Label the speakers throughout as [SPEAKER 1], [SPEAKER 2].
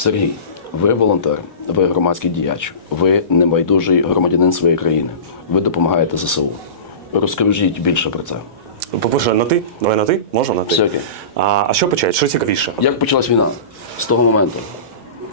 [SPEAKER 1] Сергій, ви волонтер, ви громадський діяч, ви небайдужий громадянин своєї країни. Ви допомагаєте ЗСУ. Розкажіть більше про це.
[SPEAKER 2] По-перше, на ти? Давай на ти? Можна на ти?
[SPEAKER 1] Все окей.
[SPEAKER 2] А, а що почати? Що цікавіше?
[SPEAKER 1] Як почалась війна з того моменту?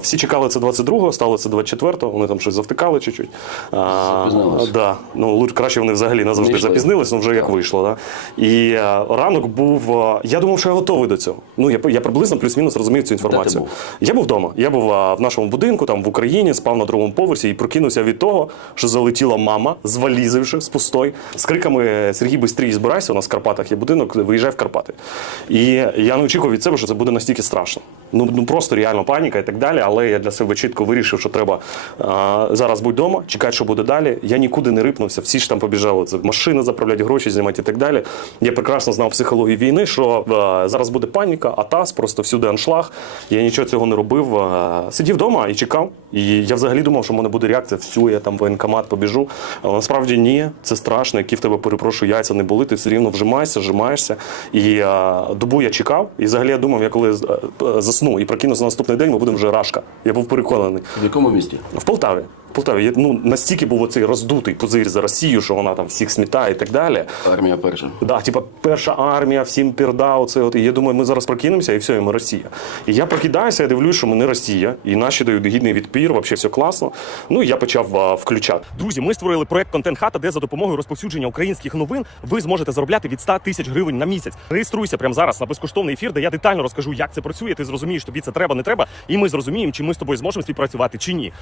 [SPEAKER 2] Всі чекали це 22-го, стало це 24-го, вони там щось завтикали чуть-чуть. Да. Ну, лучше краще вони взагалі назавжди
[SPEAKER 1] Не
[SPEAKER 2] запізнились, ну вже як вийшло. Да? І е, ранок був. е, я думав, що я готовий до цього. Ну, я, я приблизно плюс-мінус розумів цю інформацію.
[SPEAKER 1] був?
[SPEAKER 2] Я був вдома. Я був е, в нашому будинку, там в Україні, спав на другому поверсі і прокинувся від того, що залетіла мама з валізи вже з пустой, з криками Сергій бистрій збирайся. У нас в Карпатах є будинок, виїжджай в Карпати. І я не очікував від себе, що це буде настільки страшно. Ну, ну просто реально паніка і так далі. Але я для себе чітко вирішив, що треба а, зараз будь вдома, чекати, що буде далі. Я нікуди не рипнувся, всі ж там побіжали. Це машини заправляти, гроші знімати і так далі. Я прекрасно знав психологію війни, що а, зараз буде паніка, атас, просто всюди аншлаг. Я нічого цього не робив. А, сидів вдома і чекав. І я взагалі думав, що в мене буде реакція, всю, я там в воєнкомат побіжу. Але насправді ні, це страшно, які в тебе перепрошую, яйця не були, ти все рівно вжимаєшся, вжимаєшся. І а, добу я чекав. І взагалі я думав, я коли засну і прокинуся на наступний день, ми будемо вже рашка. Я був переконаний.
[SPEAKER 1] В якому місті?
[SPEAKER 2] В Полтаві. Полтаві я, ну, настільки був оцей роздутий позир за Росію, що вона там всіх смітає і так далі.
[SPEAKER 1] Армія перша.
[SPEAKER 2] Да, типа перша армія, всім пірда, оце от. І я думаю, ми зараз прокинемося, і все, і ми Росія. І я прокидаюся, я дивлюсь, що ми не Росія, і наші дають гідний відпір, взагалі все класно. Ну і я почав а, включати.
[SPEAKER 3] Друзі, ми створили проект Контент Хата, де за допомогою розповсюдження українських новин ви зможете заробляти від 100 тисяч гривень на місяць. Реєструйся прямо зараз на безкоштовний ефір, де я детально розкажу, як це працює. Ти зрозумієш, тобі це треба, не треба, і ми зрозуміємо, чи ми з тобою зможемо співпрацювати чи ні.